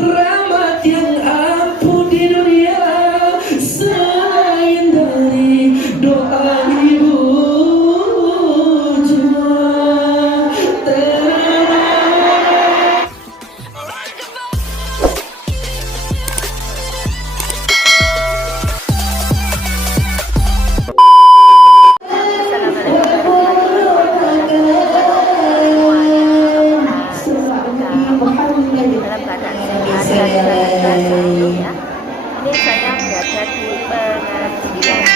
keramat yang ampuh di dunia selain dari doa ibu Ini saya berada di pengajian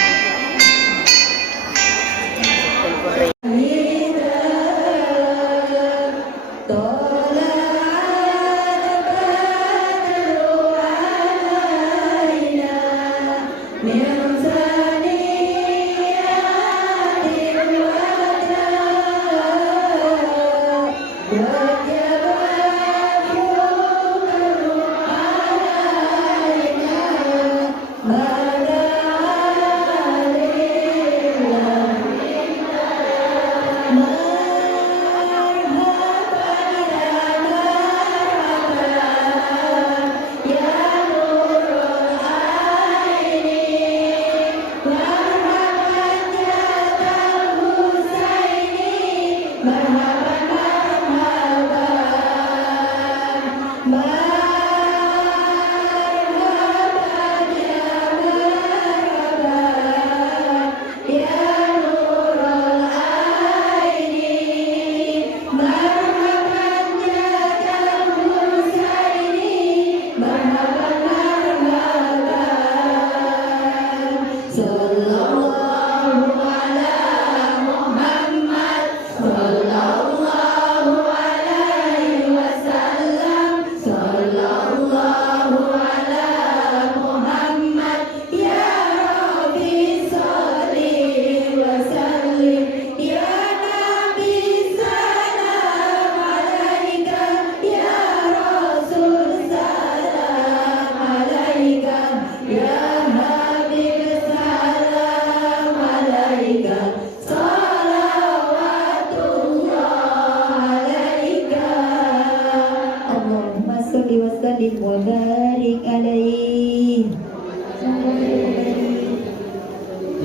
وبارك عليه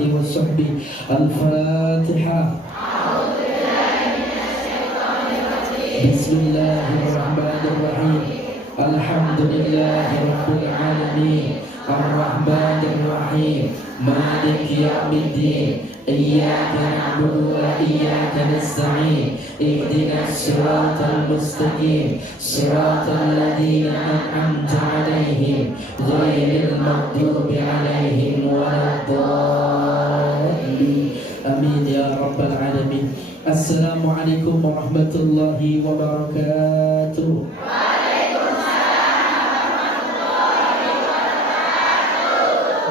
وصحبه الفاتحة. بسم الله الرحمن الرحيم. الحمد لله رب العالمين الرحمن الرحيم مالك يوم الدين إياك نعبد وإياك نستعين اهدنا الصراط المستقيم صراط الذين أنعمت عليهم غير المغضوب عليهم ولا الضالين آمين يا رب العالمين. السلام عليكم ورحمة الله وبركاته.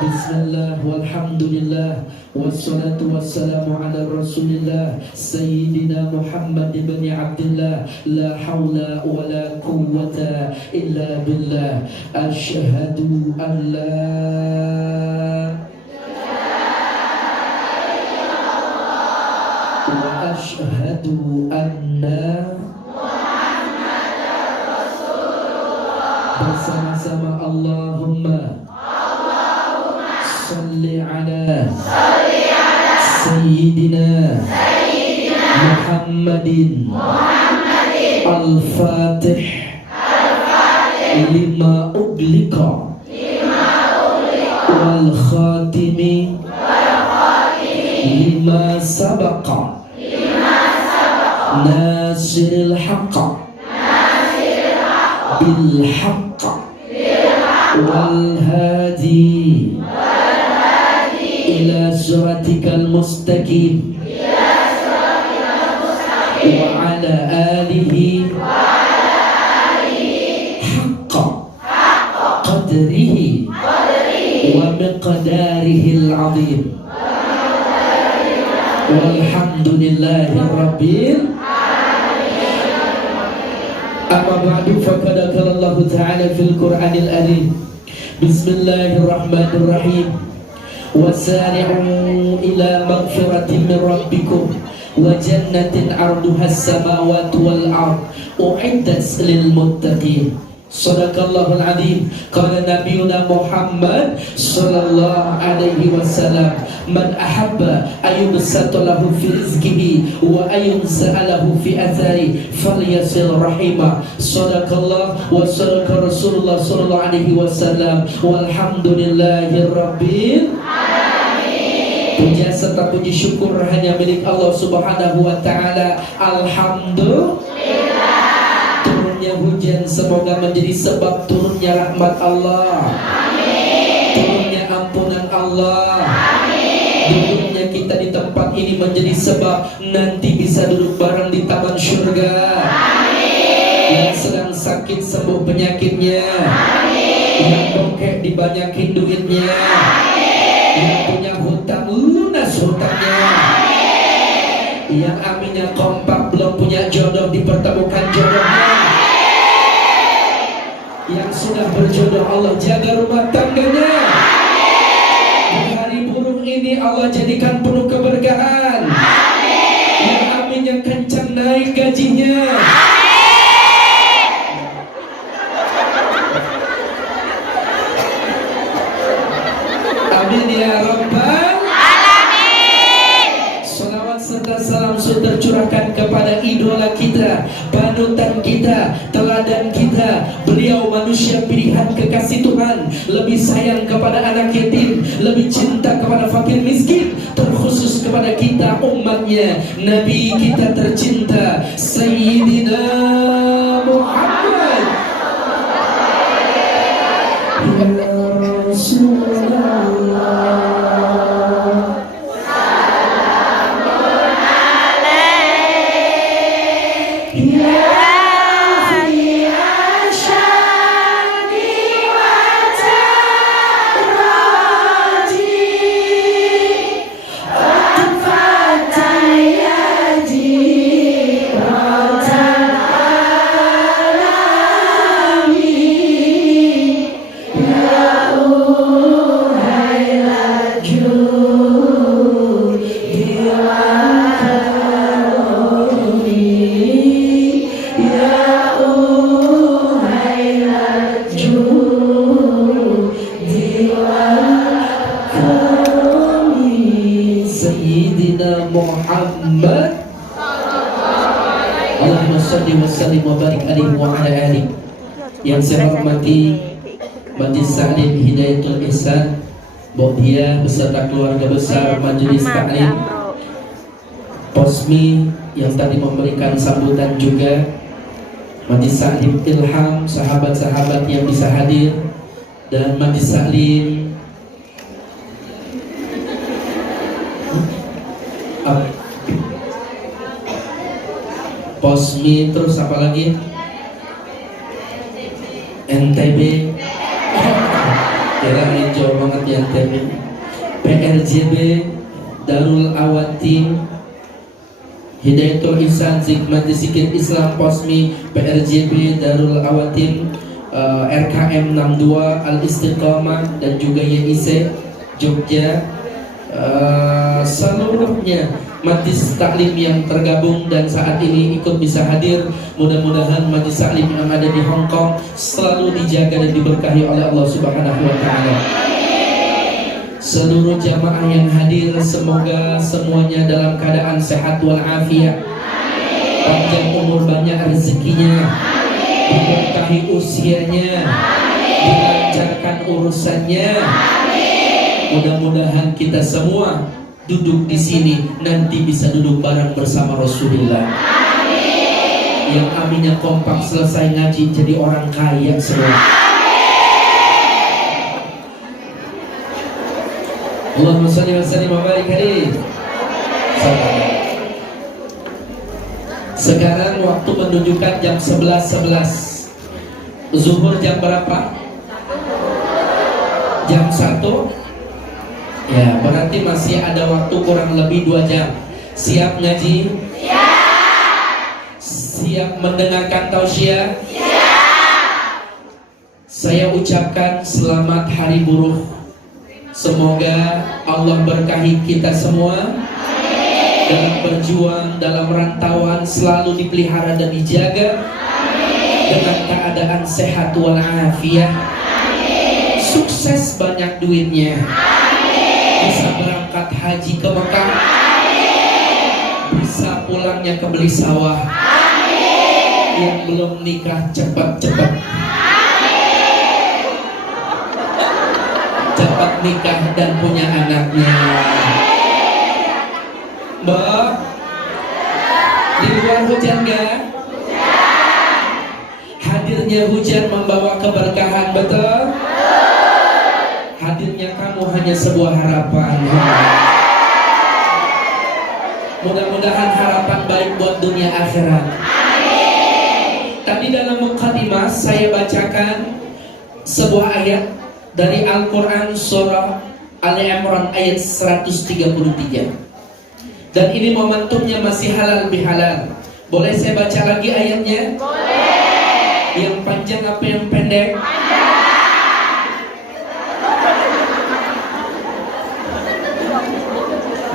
Bismillah walhamdulillah wassalatu wassalamu ala rasulillah Sayyidina Muhammad ibn Abdullah la hawla wa la quwwata illa billah. Asyhadu an la wa asyhadu anna bersama-sama Allahumma salli ala Sayyidina Muhammadin Al-Fatih lima uglika wal khatimi lima sabaqa nasiril haqqa bil haqqa wal hadi ila siratikal mustaqim wa ala alihi haqqa qadrihi wa miqdarihi al-azim walhamdulillahi rabbil amma ba'du. Faqad qala Allah ta'ala fil Qur'anil Azim. Bismillahirrahmanirrahim. Wasari'u ila maghfiratin min rabbikum wa jannatin 'arduha as-samawati wal ard u'iddat lil muttaqin. Sadaqallahul azim. Qala nabiyuna Muhammad sallallahu alaihi wasallam, man ahabba ayubsata lahu fi rizqihi wa ayunza'alahu fi athari falyasil rahimah. Sadaqallah wa sadaqa Rasulullah sallallahu alaihi wasallam. Walhamdulillahi rabbil alamin. Puja serta puji syukur hanya milik Allah Subhanahu wa taala. Alhamdulillah. Turunnya hujan semoga menjadi sebab turunnya rahmat Allah. Amin. Turunnya ampunan Allah. Amin. Duduknya kita di tempat ini menjadi sebab nanti bisa duduk bareng di taman surga. Amin. Yang sedang sakit sembuh penyakitnya. Amin. Yang bongkek dibanyakin duitnya. Amin. Yang punya hutang lunas hutangnya. Amin. Yang aminnya kompak belum punya jodoh dipertemukan jodohnya. Yang sudah berjodoh Allah jaga rumah tangganya. Di hari buruk ini Allah jadikan penuh keberkahan. Yang amin yang kencang naik gajinya. Amin ya rabbal alamin. Salawat serta salam sudah tercurahkan kepada idola kita, panutan kita, teladan kita. Beliau manusia pilihan kekasih Tuhan, lebih sayang kepada anak yatim, lebih cinta kepada fakir miskin, terkhusus kepada kita umatnya. Nabi kita tercinta Sayyidina Muhammad. Ya Rasulullah, Muhammad. Allahumma shalli wa sallim wa barik alaihi wa ala alihi. Yang saya hormati Majelis Taklim Hidayatul Ihsan Bodia beserta keluarga besar Majelis Taklim, Posmi yang tadi memberikan sambutan juga, Majelis Taklim Ilham, sahabat-sahabat yang bisa hadir, dan Majelis Taklim Posmi, terus apa lagi? NTB. Kira jauh banget ya NTB. PRJB, Darul Awatim, Hidayatul Ihsan, Zikmati Zikir Islam Posmi, PRJB, Darul Awatim, RKM 62, Al Istiqamah, dan juga YIC Jogja. Seluruhnya Majelis Taklim yang tergabung dan saat ini ikut bisa hadir, mudah-mudahan Majelis Taklim yang ada di Hong Kong selalu dijaga dan diberkahi oleh Allah Subhanahu wa taala. Seluruh jamaah yang hadir semoga semuanya dalam keadaan sehat walafiat, panjang umur, banyak rezekinya, diberkahi usianya, dilancarkan urusannya. Mudah-mudahan kita semua duduk di sini nanti bisa duduk bareng bersama Rasulullah. Amin. Yang aminnya kompak selesai ngaji jadi orang kaya semua. Allahumma shalli wa sallim wa barik alaihi. Sekarang waktu menunjukkan jam 11.11. Zuhur jam berapa? Jam 1. Ya, berarti masih ada waktu kurang lebih 2 jam. Siap ngaji? Siap. Siap mendengarkan tausiah? Siap. Saya ucapkan selamat hari buruh. Semoga Allah berkahi kita semua. Amin. Dalam berjuang, dalam rantauan selalu dipelihara dan dijaga. Amin. dengan keadaan sehat walafiat, sukses banyak duitnya, bisa berangkat haji ke Mekah, bisa pulangnya ke beli sawah, yang belum nikah cepat-cepat nikah dan punya anaknya. Mbak, di luar hujan gak? Hadirnya hujan membawa keberkahan, betul? Hadirnya kamu hanya sebuah harapan. Mudah-mudahan harapan baik buat dunia akhirat. Tadi dalam mukadimah saya bacakan sebuah ayat dari Al-Quran surah Ali Imran ayat 133. Dan ini momentumnya masih halal bihalal. Boleh saya baca lagi ayatnya? Boleh. Yang panjang apa yang pendek? Panjang.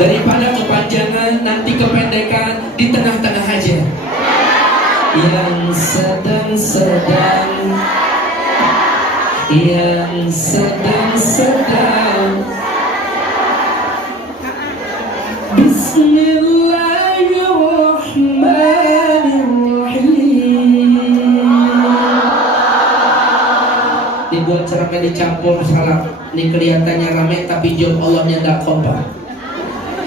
Daripada kepanjangan nanti kependekan, di tengah-tengah aja. Yang sedang-sedang, yang sedang-sedang. Bismillahirrahmanirrahim. Dibuat ceramah dicampur salam. Ini kelihatannya ramai tapi jawab Allahnya tidak kompak.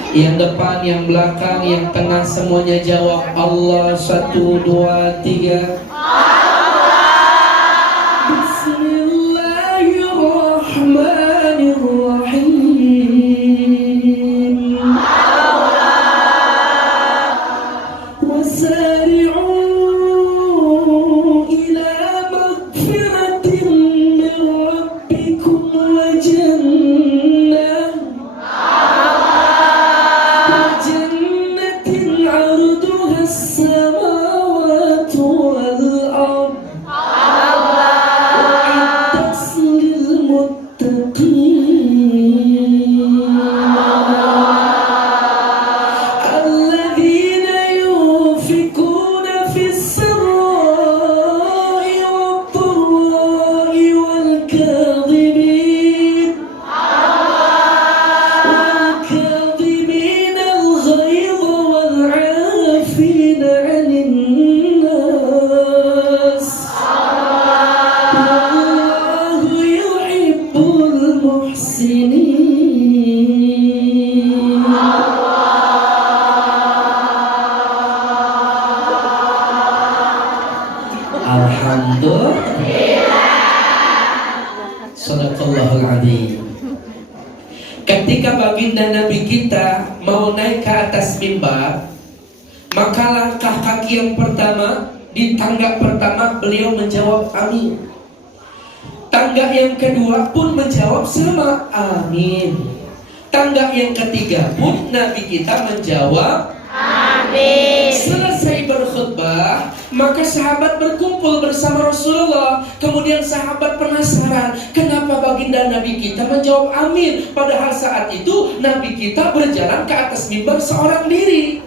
Yang depan, yang belakang, yang tengah semuanya jawab Allah. 1, 2, 3. Bismillahirrahmanirrahim. Wasari'u ila maghfiratin min rabbikum wa jannah عرضها السماوات والأرض أعدت للمتقين الذين ينفقون في السراء والضراء والكاظمين الغيظ والعافين عن الناس والله يحب المحسنين. Alhamdulillah. Sadaqallahul adzim. Ketika baginda Nabi kita mau naik ke atas mimbar, maka langkah kaki yang pertama di tangga pertama beliau menjawab amin. Tangga yang kedua pun menjawab sama amin. Tangga yang ketiga pun Nabi kita menjawab amin. Selesai berkhutbah, maka sahabat berkumpul bersama Rasulullah. Kemudian sahabat penasaran, kenapa baginda Nabi kita menjawab amin, padahal saat itu Nabi kita berjalan ke atas mimbar seorang diri,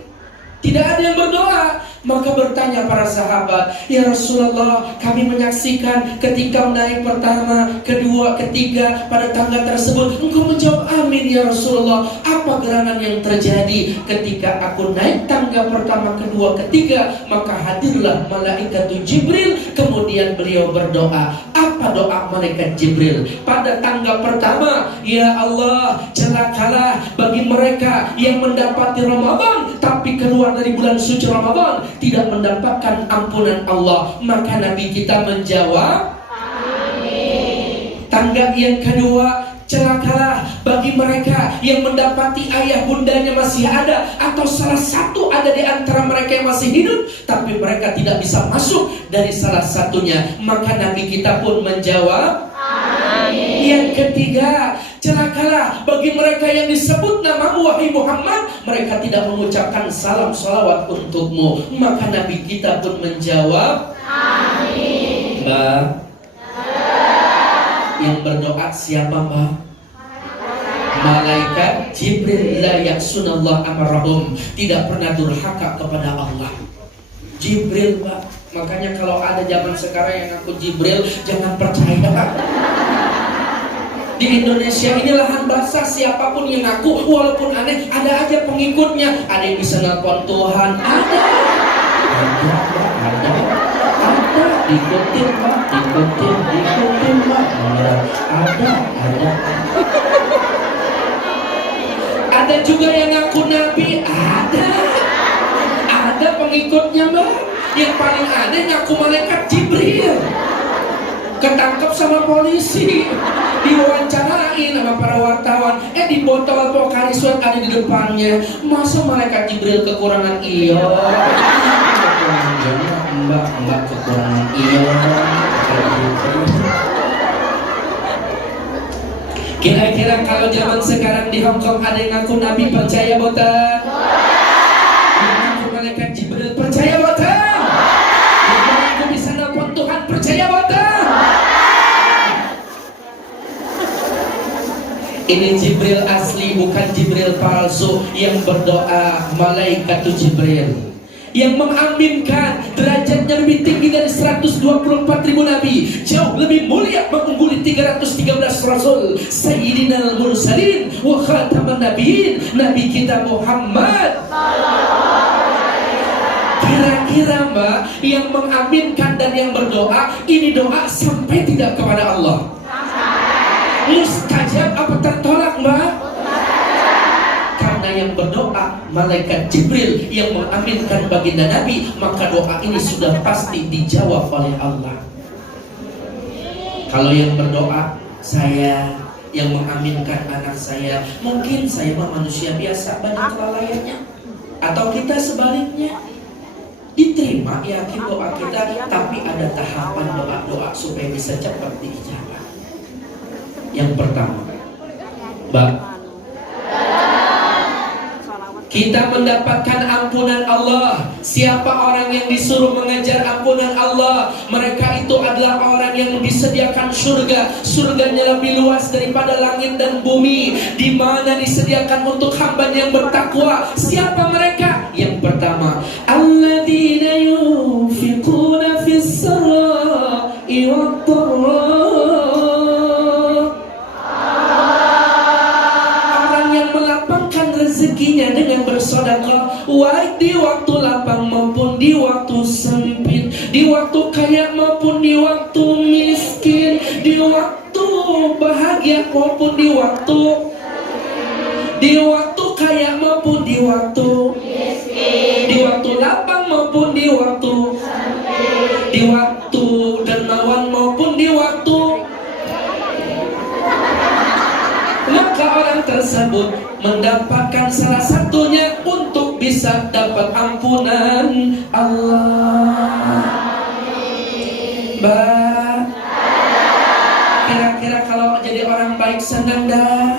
tidak ada yang berdoa. Maka bertanya para sahabat, ya Rasulullah, kami menyaksikan ketika naik pertama, kedua, ketiga pada tangga tersebut engkau menjawab amin ya Rasulullah. Apa gerangan yang terjadi ketika aku naik tangga pertama, kedua, ketiga? Maka hadirlah malaikat Jibril. Kemudian beliau berdoa. Apa doa malaikat Jibril pada tangga pertama? Ya Allah, celakalah bagi mereka yang mendapati Ramadan tapi keluar dari bulan suci Ramadan tidak mendapatkan ampunan Allah. Maka Nabi kita menjawab amin. Tangga yang kedua, celakalah bagi mereka yang mendapati ayah bundanya masih ada atau salah satu ada di antara mereka yang masih hidup tapi mereka tidak bisa masuk dari salah satunya. Maka Nabi kita pun menjawab amin. Yang ketiga, celakalah bagi mereka yang disebut namamu wahai Muhammad, mereka tidak mengucapkan salam salawat untukmu. Maka Nabi kita pun menjawab amin. Mbak, yang berdoa siapa Mbak? Malaikat Jibril. La yaksunallah amarahum, tidak pernah durhaka kepada Allah. Jibril, Mbak. Makanya kalau ada zaman sekarang yang ngaku Jibril, jangan percaya. Di Indonesia ini lahan basah, siapapun yang ngaku, walaupun aneh, ada aja pengikutnya. Ada yang bisa nelpon Tuhan, ada, ikutin Mbak, ikutin Mbak, ada. Ada juga yang ngaku Nabi, ada pengikutnya Mbak. Yang paling aneh ngaku malaikat Jibril, ketangkep sama polisi, diwawancarain sama para wartawan, di botol Pokari Sweat ada di depannya. Masa malaikat Jibril kekurangan ion? Mbak kekurangan ion. Kira-kira kalau zaman sekarang di Hong Kong ada yang ngaku Nabi, percaya boten? Yang ngaku malaikat Jibril, percaya boten? Yang ngaku bisa nelpon Tuhan, percaya boten? Ini Jibril asli, bukan Jibril palsu yang berdoa. Malaikat Jibril yang mengaminkan, derajatnya lebih tinggi dari 124.000 nabi, jauh lebih mulia, mengungguli 313 rasul. Sayyidina al-mursalin wa khataman nabiyyin, Nabi kita Muhammad. Kira-kira Mbak, yang mengaminkan dan yang berdoa, ini doa sampai tidak kepada Allah? Mustajab apa tertolak Mbak? Karena yang berdoa malaikat Jibril yang mengaminkan baginda Nabi, maka doa ini sudah pasti dijawab oleh Allah. Kalau yang berdoa saya, yang mengaminkan anak saya, mungkin saya mah manusia biasa, banyak kelalaiannya. Atau kita sebaliknya, diterima yakin doa kita, tapi ada tahapan doa-doa supaya bisa cepat diijabah. Yang pertama, Mbak, kita mendapatkan ampunan Allah. Siapa orang yang disuruh mengejar ampunan Allah? Mereka itu adalah orang yang disediakan surga. Surganya lebih luas daripada langit dan bumi, di mana disediakan untuk hamba yang bertakwa. Siapa mereka? Yang pertama, alladzina yunfiquna fis sarai wad dharra. Rezekinya dengan bersedekah, baik di waktu lapang maupun di waktu sempit, di waktu kaya maupun di waktu miskin, di waktu bahagia maupun di waktu kaya maupun di waktu miskin, di waktu lapang maupun di waktu sempit, di waktu dermawan maupun di waktu. Maka orang tersebut mendapatkan salah satunya untuk bisa dapat ampunan Allah. Mbak, kira-kira kalau jadi orang baik senang dah?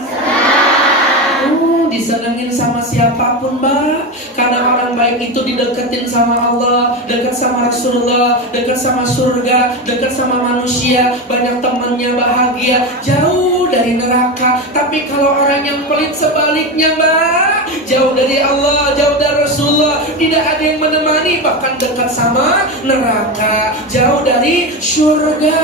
Disenengin sama siapapun Mbak. Karena orang baik itu dideketin sama Allah, dekat sama Rasulullah, dekat sama surga, dekat sama manusia, banyak temannya, bahagia, jauh dari neraka. Tapi kalau orang yang pelit sebaliknya Mbak, jauh dari Allah, jauh dari Rasulullah, tidak ada yang menemani, bahkan dekat sama neraka, jauh dari surga.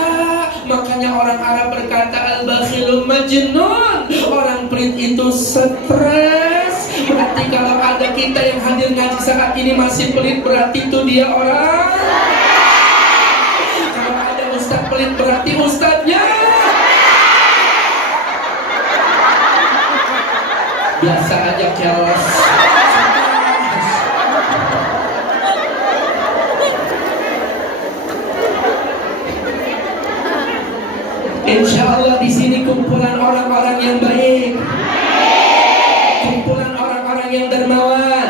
Makanya orang Arab berkata al-bakhilu majnun, orang pelit itu stres. Berarti kalau ada kita yang hadir ngaji saat ini masih pelit, berarti itu dia orang. Kalau ada ustaz pelit, berarti ustaznya. Biasa aja keles. Insya Allah di sini kumpulan orang-orang yang baik, kumpulan orang-orang yang dermawan.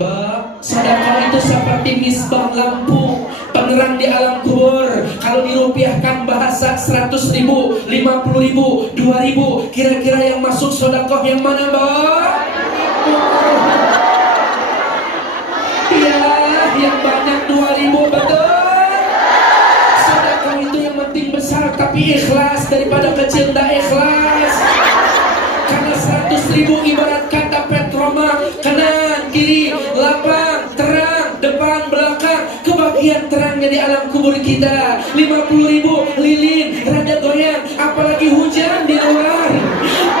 Mbak, sedekah itu seperti misbah lampu, penerang di alam kubur. Kalau dirupiahkan bahasa 100.000, 50.000, 2.000, kira-kira yang masuk sedekah yang mana Mbak? Iya, yang banyak 2.000, betul. Besar tapi ikhlas daripada kecil tidak ikhlas. Karena 100.000 ibarat kata petroma, kanan kiri lapang terang datangnya di alam kubur kita. 50.000 lilin rada goyang, apalagi hujan di luar.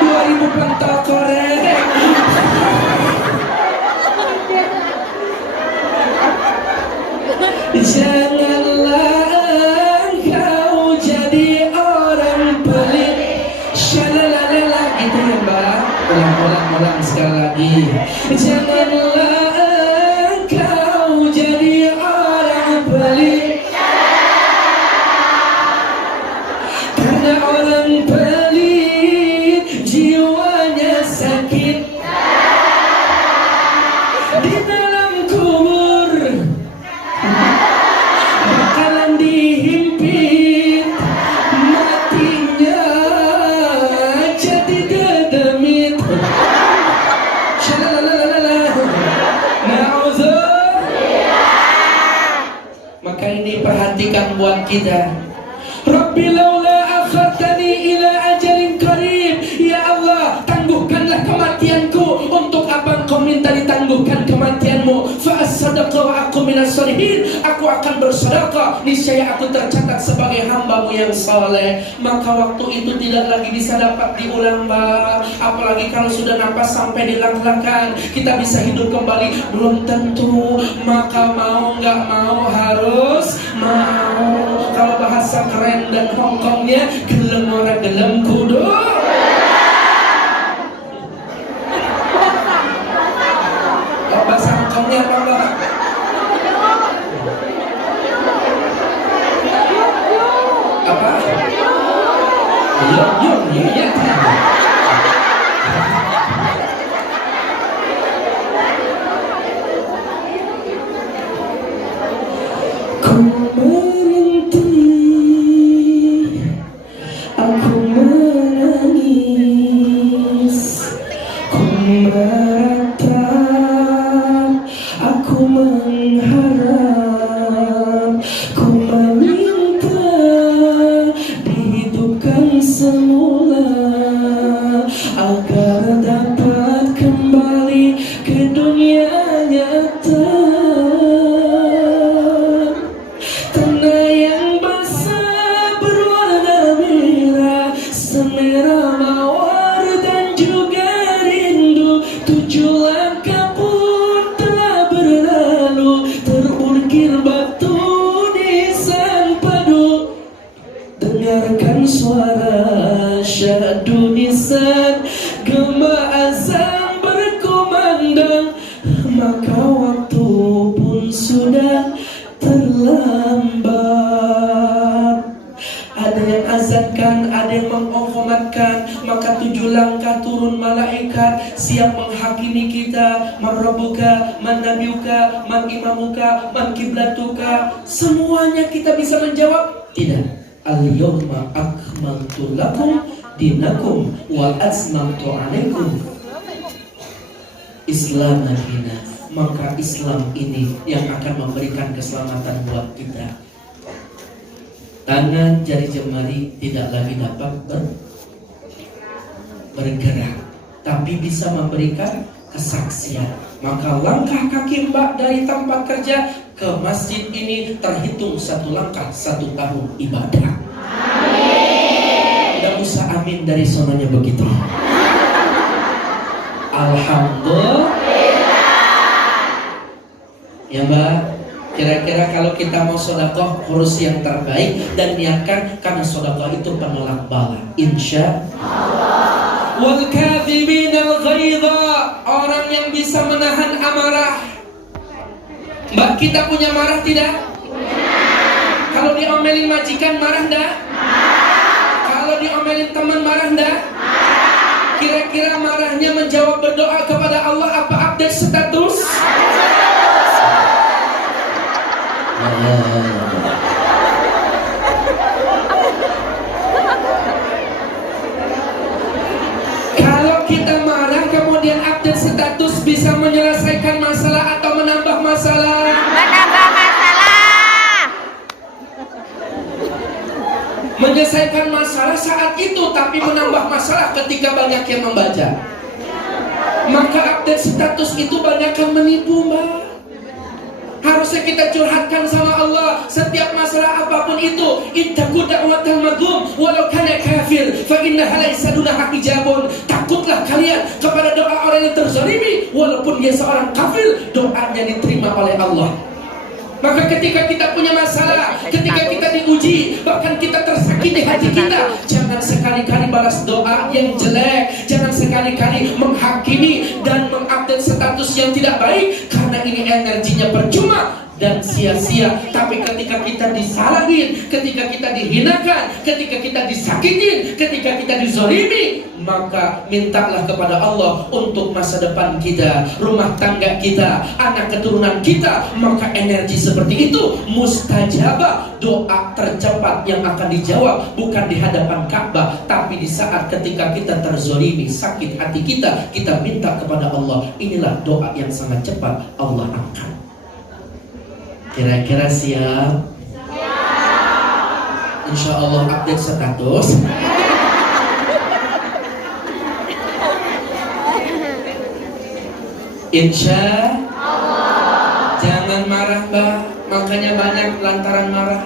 2.000 pentol korek. Janganlah engkau jadi orang pelit. Shalalala, gitu ya Mbak. Ulang sekali lagi. Janganlah engkau jadi orang pelit, karena orang pelit jiwanya sakit. Di dalam kubur bakalan dihimpit, matinya jadi dedemit. Maka ini perhatikan buat kita. Rabbi laula akhartani ila ajalin qarib. Ya Allah, tangguhkanlah kematianku. Untuk apa engkau minta ditangguhkan kematianmu? Fa as-sadaqa wa aku minas sholihin. Aku akan bersedekah, niscaya aku tercatat sebagai hamba-Mu yang saleh. Maka waktu itu tidak lagi bisa dapat diulang, Mbak. Apalagi kalau sudah napas sampai di lak-lakan, kita bisa hidup kembali. Belum tentu. Maka mau nggak mau harus mau. Kalau bahasa keren dan Hongkongnya, gelem ora gelem kudu. Bahasa Hongkongnya apa, Mbak? Apa? Yuk, ya. Ku merintih, aku menangis, ku meratap, aku mengharap, ku meminta dihidupkan semula agar dapat kembali ke dunia nyata. Tanah yang basah berwarna merah, semerah mawar dan juga rindu. 7 langkah pun telah berlalu, terukir batu di sempadu. Dengarkan suara syahdu nisan, gema azan berkumandang. Maka waktu pun sudah terlambat. Ada yang azankan, ada yang mengokomatkan. Maka 7 langkah turun malaikat, siap menghakimi kita. Man rabbuka, man nabiyuka, man imamuka, man kiblatuka. Semuanya kita bisa menjawab tidak. Al-yawma akmaltu lakum dinakum wa atmamtu alaikum Islam dina. Maka Islam ini yang akan memberikan keselamatan buat kita. Tangan jari jemari tidak lagi dapat bergerak, tapi bisa memberikan kesaksian. Maka langkah kaki Mbak dari tempat kerja ke masjid ini terhitung 1 langkah 1 tahun ibadah. Tidak usah amin dari sononya begitu. Alhamdulillah. Ya Mbak, kira-kira kalau kita mau sedekah urus yang terbaik dan niatkan, karena sedekah itu penolak bala. Insya Allah. Wal kadhiminal ghaidha, orang yang bisa menahan amarah. Mbak, kita punya marah tidak? Kalau diomelin majikan marah enggak? Kalau diomelin teman marah enggak? Kira-kira marahnya menjawab berdoa kepada Allah apa update status? Kalau kita marah kemudian update status, bisa menyelesaikan masalah atau menambah masalah? Menambah masalah. Menyelesaikan masalah saat itu, tapi menambah masalah ketika banyak yang membaca. Maka update status itu banyak yang menipu, Mbak. Harusnya kita curhatkan sama Allah setiap masalah apapun itu. Ittaqu da'watal mazlum walau kana kafir fa innaha laysa dunaha hijabun. Takutlah kalian kepada doa orang yang terzalimi walaupun dia seorang kafir, doanya diterima oleh Allah. Maka ketika kita punya masalah, ketika kita diuji, bahkan kita tersakiti hati kita, jangan sekali-kali balas doa yang jelek. Jangan sekali-kali menghakimi dan mengupdate status yang tidak baik, karena ini energinya percuma dan sia-sia. Tapi ketika kita disalahin, ketika kita dihinakan, ketika kita disakitin, ketika kita dizalimi, maka mintalah kepada Allah untuk masa depan kita, rumah tangga kita, anak keturunan kita. Maka energi seperti itu mustajabah, doa tercepat yang akan dijawab bukan di hadapan Ka'bah, tapi di saat ketika kita terzalimi, sakit hati kita, kita minta kepada Allah. Inilah doa yang sangat cepat Allah angkat. Kira-kira siap? Insya Allah update status. Insya Allah. Jangan marah, Mbak. Makanya banyak lantaran marah.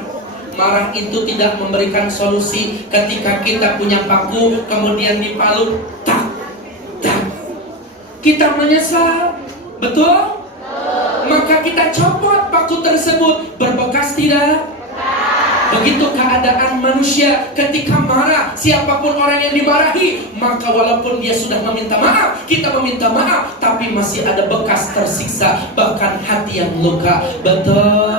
Marah itu tidak memberikan solusi. Ketika kita punya paku kemudian dipalut, tak, tak, kita menyesal. Betul? Maka kita copot paku tersebut, berbekas tidak? Begitu keadaan manusia ketika marah. Siapapun orang yang dimarahi, maka walaupun dia sudah meminta maaf, kita meminta maaf, tapi masih ada bekas tersiksa, bahkan hati yang luka. Betul?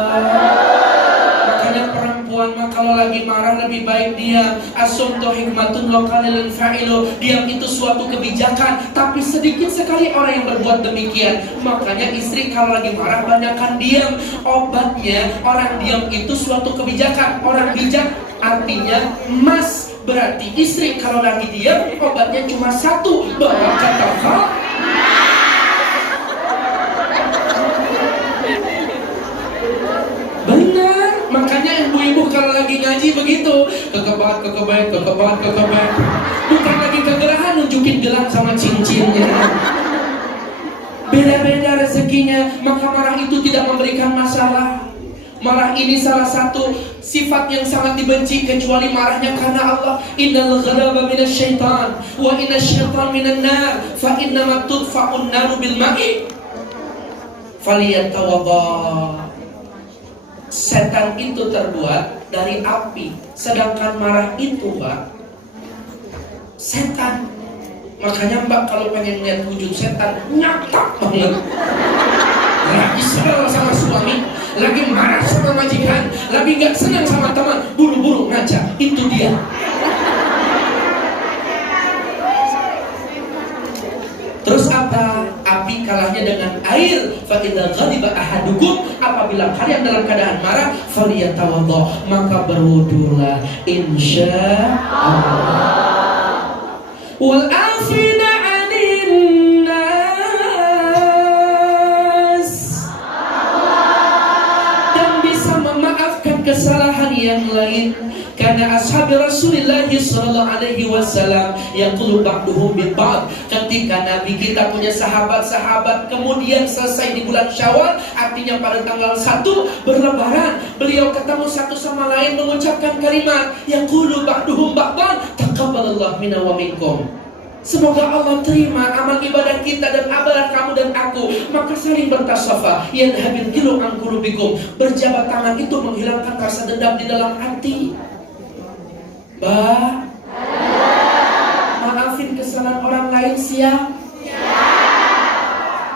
Makanya perempuan mah kalau lagi marah lebih baik diam. Asumtu hikmatun wa qalilun fa'ilu. Diam itu suatu kebijakan, tapi sedikit sekali orang yang berbuat demikian. Makanya istri kalau lagi marah banyakkan diam. Obatnya orang diam itu suatu kebijakan. Orang bijak artinya emas. Berarti istri kalau lagi diam obatnya cuma satu, bahwa kata benar. Makanya ibu-ibu kalau lagi ngaji begitu, kekebat. Bukan lagi kegerahan nunjukin gelang sama cincinnya. Beda-beda rezekinya. Maka marah itu tidak memberikan masalah. Marah ini salah satu sifat yang sangat dibenci, kecuali marahnya karena Allah. Innal ghadaba minasyaitan wa inasyaitan minan nar fa innama tudfa'un naru bil ma'i falyatawadda. Setan itu terbuat dari api, sedangkan marah itu, Mbak, setan. Makanya Mbak kalau pengen lihat wujud setan, nyata banget. Lagi sebel sama suami, lagi marah sama majikan, lagi gak senang sama teman, buru-buru ngaca. Itu dia. Terus apa? Api kalahnya dengan air. Fa idza ghadiba ahadukum, apabila kalian dalam keadaan marah, falyatawadda, maka berwudulah. Insyaallah. Wal afina 'anil nas, dan bisa memaafkan kesalahan yang lain. Karena ashab Rasulullah sallallahu alaihi wasallam yaqulu ba'duhum bi ba'd. Ketika Nabi kita punya sahabat-sahabat kemudian selesai di bulan Syawal, artinya pada tanggal 1 berlebaran, beliau ketemu satu sama lain mengucapkan kalimat yaqulu ba'duhum ba'dan taqabbalallahu minna wa minkum. Semoga Allah terima amal ibadah kita dan amalan kamu dan aku. Maka saling bertasafah, yadhabil gilu an qulubikum. Berjabat tangan itu menghilangkan rasa dendam di dalam hati. Bah, maafin kesalahan orang lain siap.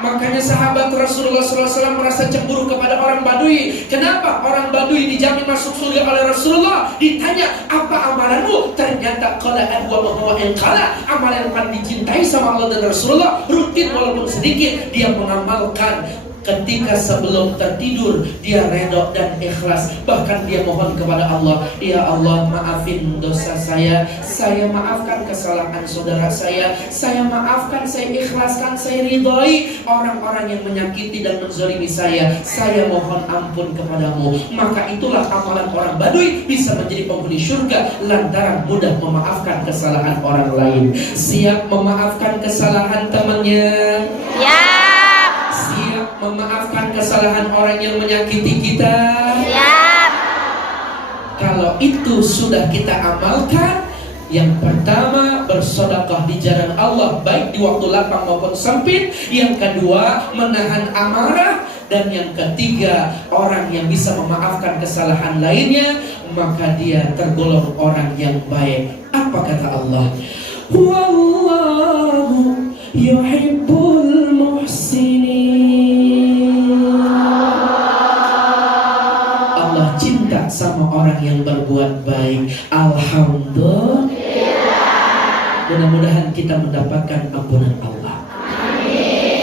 Makanya sahabat Rasulullah SAW merasa cemburu kepada orang Badui. Kenapa? Orang Badui dijamin masuk surga oleh Rasulullah. Ditanya, apa amalanmu? Ternyata qala adwa wa in qala, amalan yang paling dicintai sama Allah dan Rasulullah, rutin walaupun sedikit dia mengamalkan. Ketika sebelum tertidur dia redha dan ikhlas, bahkan dia mohon kepada Allah, ya Allah maafin dosa saya maafkan kesalahan saudara saya maafkan, saya ikhlaskan, saya ridhoi orang-orang yang menyakiti dan menzalimi saya mohon ampun kepadamu. Maka itulah amalan orang Badui bisa menjadi penghuni surga lantaran mudah memaafkan kesalahan orang lain. Siap memaafkan kesalahan temannya? Ya. Siap memaafkan kesalahan orang yang menyakiti kita? Siap. Kalau itu sudah kita amalkan, yang pertama bersedekah di jalan Allah, baik di waktu lapang maupun sempit. Yang kedua menahan amarah. Dan yang ketiga, orang yang bisa memaafkan kesalahan lainnya, maka dia tergolong orang yang baik. Apa kata Allah? Wallahu yuhibbul muhsinin. Allah cinta sama orang yang berbuat baik. Alhamdulillah. Mudah-mudahan kita mendapatkan ampunan Allah.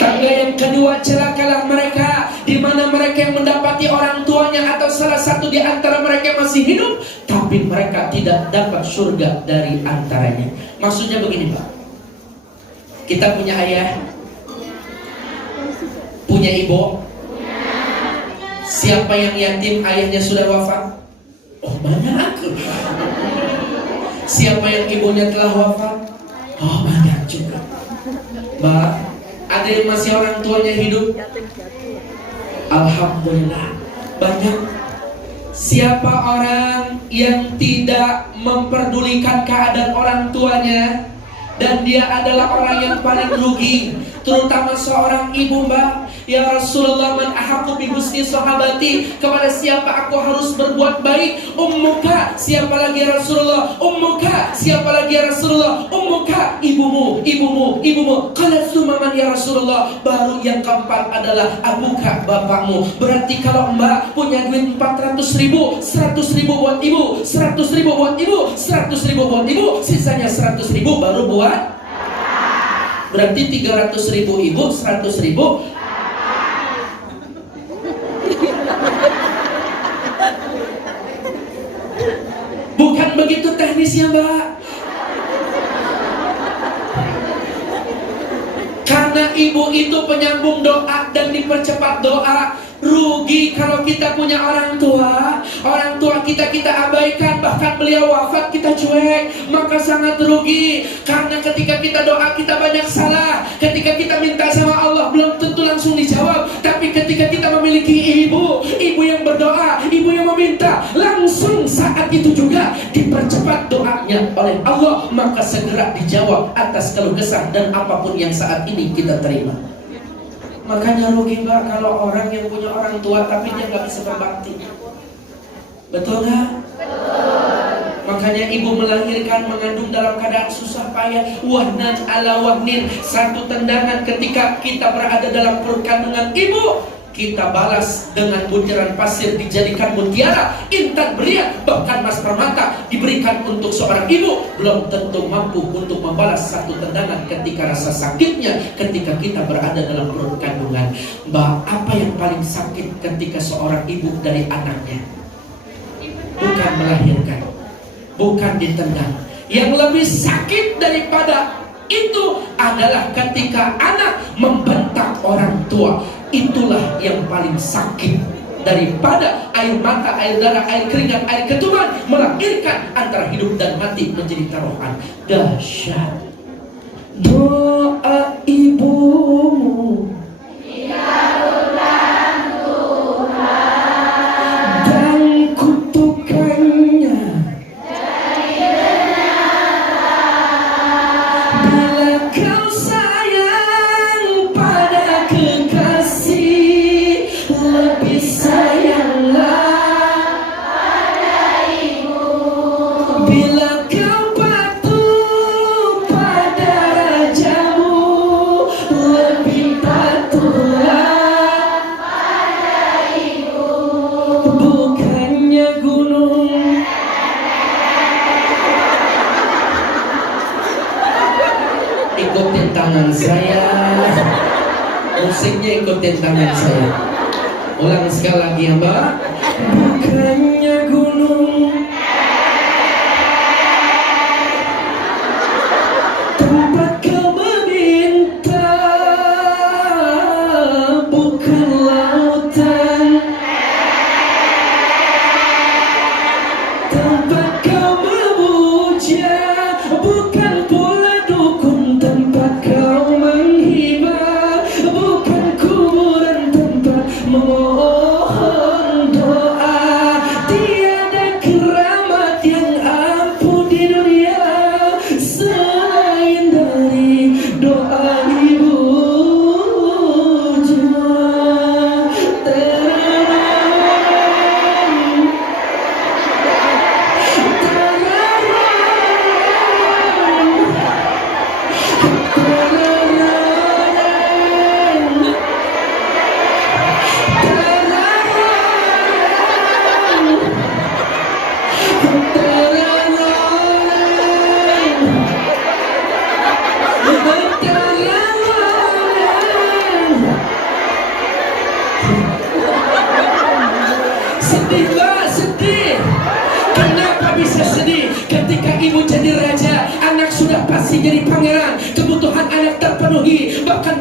Tangga yang kedua, celakalah mereka di mana mereka yang mendapati orang tuanya atau salah satu di antara mereka masih hidup, tapi mereka tidak dapat surga dari antaranya. Maksudnya begini, Pak. Kita punya ayah, punya ibu. Siapa yang yatim ayahnya sudah wafat? Oh, banyak. Siapa yang ibunya telah wafat? Oh, banyak juga. Mbak, ada yang masih orang tuanya hidup? Alhamdulillah, banyak. Siapa orang yang tidak memperdulikan keadaan orang tuanya dan dia adalah orang yang paling rugi, terutama seorang ibu, Mbak. Ya Rasulullah, man ahaqqu bi husni sahabati, kepada siapa aku harus berbuat baik? Ummuka. Siapa lagi ya Rasulullah? Ummuka. Siapa lagi ya Rasulullah? Ummuka. Ibumu, ibumu, ibumu. Qala tsumma man ya Rasulullah? Baru yang keempat adalah abuka, bapakmu. Berarti kalau Mbak punya duit 400.000, 100.000 buat ibu, 100.000 buat ibu, 100.000 buat ibu, sisanya 100.000 baru buat. Berarti 300.000 ibu, 100.000. Bukan begitu teknisnya, Mbak. Karena ibu itu penyambung doa dan dipercepat doa. Rugi kalau kita punya orang tua kita abaikan, bahkan beliau wafat kita cuek, maka sangat rugi. Karena ketika kita doa kita banyak salah, ketika kita minta sama Allah belum tentu langsung dijawab. Tapi ketika kita memiliki ibu yang berdoa, ibu yang meminta, langsung saat itu juga dipercepat doanya oleh Allah, maka segera dijawab atas keluh kesah dan apapun yang saat ini kita terima. Makanya rugi, Mbak, kalau orang yang punya orang tua tapi dia nggak bisa berbakti. Betul nggak? Betul. Makanya ibu melahirkan, mengandung dalam keadaan susah payah, wahnan ala wahnin, satu tendangan ketika kita berada dalam perut kandungan ibu, kita balas dengan butiran pasir dijadikan mutiara, intan berlian, bahkan emas permata diberikan untuk seorang ibu. Belum tentu mampu untuk membalas satu tendangan ketika rasa sakitnya ketika kita berada dalam perut kandungan. Mbak, apa yang paling sakit ketika seorang ibu dari anaknya? Bukan melahirkan, bukan ditendang. Yang lebih sakit daripada itu adalah ketika anak membentak orang tua. Itulah yang paling sakit daripada air mata, air darah, air keringat, air ketuban melahirkan antara hidup dan mati menjadi taruhan. Dahsyat. Doa ibumu dan kutukannya bila kau sayang pada kekasih, lebih sayanglah pada ibu. Bila kau patuh pada rajamu, lebih patuhlah pada ibu. Bukannya gunung ikutin tangan saya, musiknya ikutin tangan saya. Ulang sekali lagi ya, Mbak. Bukannya gunung tempat kau meminta, bukan lautan tempat kau memuja, bukan pula dukun tempat kau menghibah, bukan kuburan tempat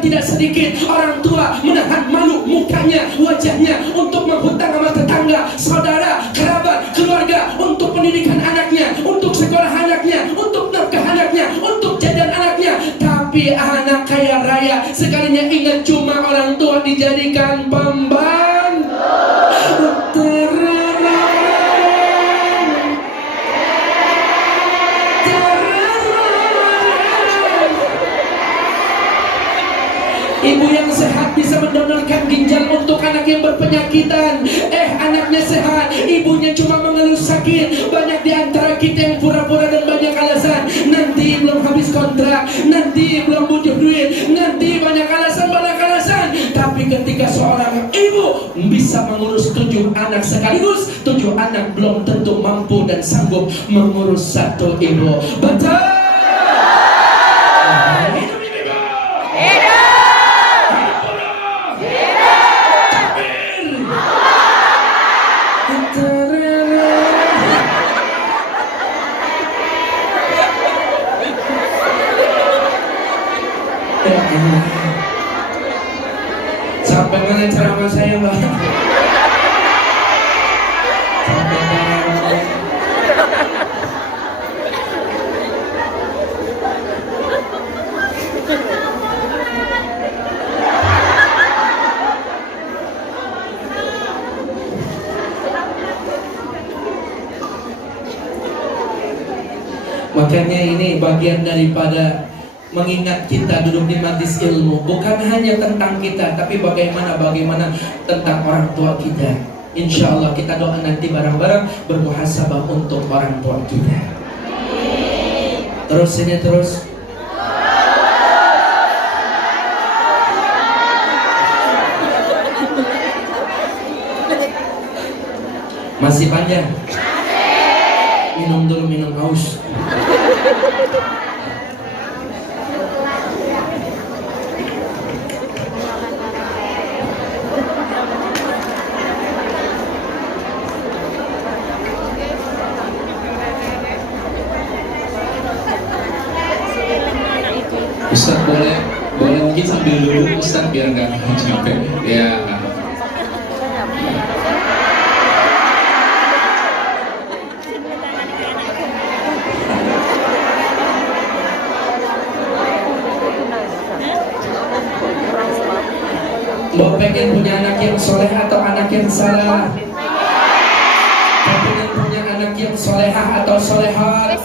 tidak sedikit orang tua menahan malu mukanya, wajahnya untuk menghutang sama tetangga, saudara, kerabat, keluarga, untuk pendidikan anaknya, untuk sekolah anaknya, untuk nafkah anaknya, untuk jajan anaknya. Tapi anak kaya raya sekalinya ingat cuma orang tua dijadikan pembantu. Ibu yang sehat bisa mendonorkan ginjal untuk anak yang berpenyakitan. Anaknya sehat, ibunya cuma mengeluh sakit. Banyak di antara kita yang pura-pura dan banyak alasan. Nanti belum habis kontrak, nanti belum butuh duit, nanti banyak alasan. Tapi ketika seorang ibu bisa mengurus 7 anak sekaligus, 7 anak belum tentu mampu dan sanggup mengurus 1 ibu. Betul? Sampai mana ceramah saya, Mbak? Sampai mana? Makanya ini bagian daripada mengingat kita duduk di majelis ilmu, bukan hanya tentang kita, tapi bagaimana tentang orang tua kita. Insya Allah kita doa nanti bareng-bareng bermuhasabah untuk orang tua kita. Terus. Masih panjang? Minum dulu, minum haus. Ustaz boleh mungkin sambil duduk Ustaz biar nggak capek ya. Mbak pengen punya anak yang soleh atau anak yang salah? Mbak pengen punya anak yang solehah atau solehat?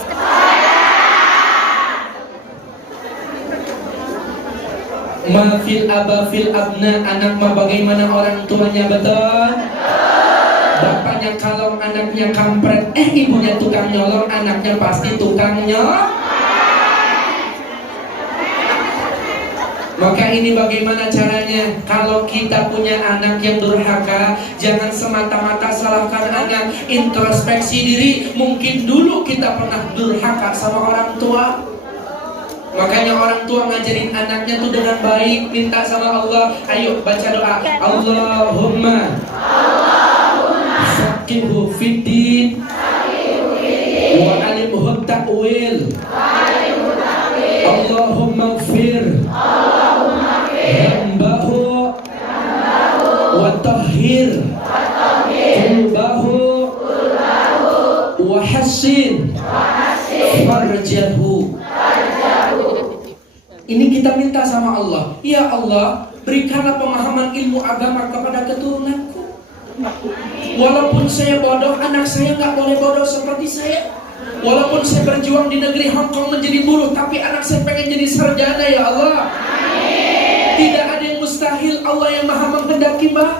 Ma fil aba fil abna, anak mah bagaimana orang tuanya, betul? Bapaknya kalong, anaknya kampret. Ibunya tukang nyolong, anaknya pasti tukang nyolong. Maka ini bagaimana caranya? Kalau kita punya anak yang durhaka, jangan semata-mata salahkan anak. Introspeksi diri, mungkin dulu kita pernah durhaka sama orang tua. Makanya orang tua ngajarin anaknya tuh dengan baik, minta sama Allah. Ayo baca doa. Allahumma faqihhu fiddin wa alimhu ta'wil. Allahumma ighfir dhanbahu wa tahhir qulbahu wa hassin farjahu. Ini kita minta sama Allah. Ya Allah, berikanlah pemahaman ilmu agama kepada keturunanku. Walaupun saya bodoh, anak saya nggak boleh bodoh seperti saya. Walaupun saya berjuang di negeri Hong Kong menjadi buruh, tapi anak saya pengen jadi sarjana, ya Allah. Tidak ada yang mustahil, Allah yang maha menghendaki, Mbak.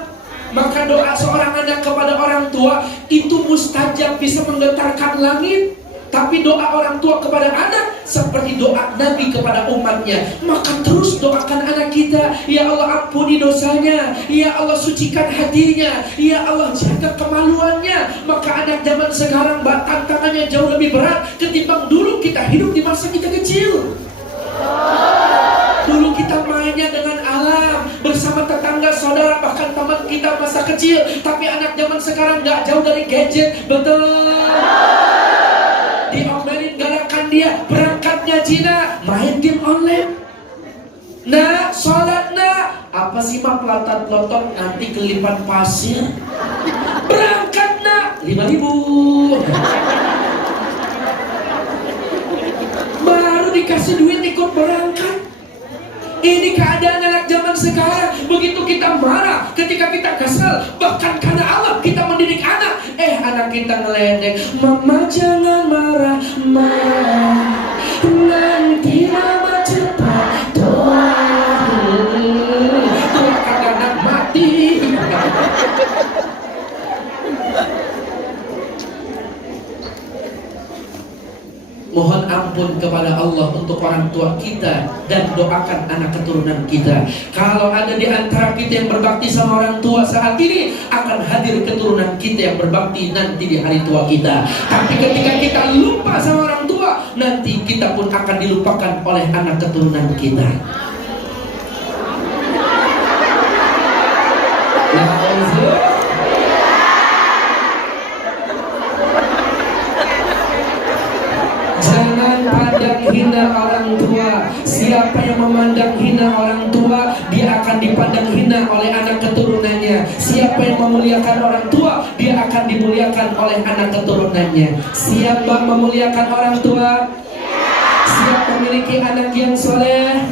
Maka doa seorang anak kepada orang tua itu mustajab, bisa menggetarkan langit. Tapi doa orang tua kepada anak seperti doa Nabi kepada umatnya. Maka terus doakan anak kita. Ya Allah, ampuni dosanya. Ya Allah, sucikan hatinya. Ya Allah, jaga kemaluannya. Maka anak zaman sekarang tantangannya jauh lebih berat ketimbang dulu kita hidup di masa kita kecil. Dulu kita mainnya dengan alam, bersama tetangga, saudara, bahkan teman kita masa kecil. Tapi anak zaman sekarang gak jauh dari gadget. Betul. Diomelin galakan dia, berangkatnya Cina, main game online. Nah, sholat apa sih mah pelotot-pelotot nanti kelipat pasir. Berangkat nak 5.000. Baru dikasih duit ikut berangkat. Ini keadaan anak zaman sekarang. Begitu kita marah, ketika kita kesal, bahkan karena Allah kita mendidik anak, anak kita ngeledek. Mama jangan marah, marah, nanti mama cepat tua. Tua kata anak mati. Mohon ampun kepada Allah untuk orang tua kita dan doakan anak keturunan kita. Kalau ada di antara kita yang berbakti sama orang tua saat ini, akan hadir keturunan kita yang berbakti nanti di hari tua kita. Tapi ketika kita lupa sama orang tua, nanti kita pun akan dilupakan oleh anak keturunan kita. Jangan pandang hina orang tua. Siapa yang memandang hina orang tua, dia akan dipandang hina oleh anak keturunannya. Siapa yang memuliakan orang tua, dia akan dimuliakan oleh anak keturunannya. Siapa memuliakan orang tua? Siapa memiliki anak yang soleh?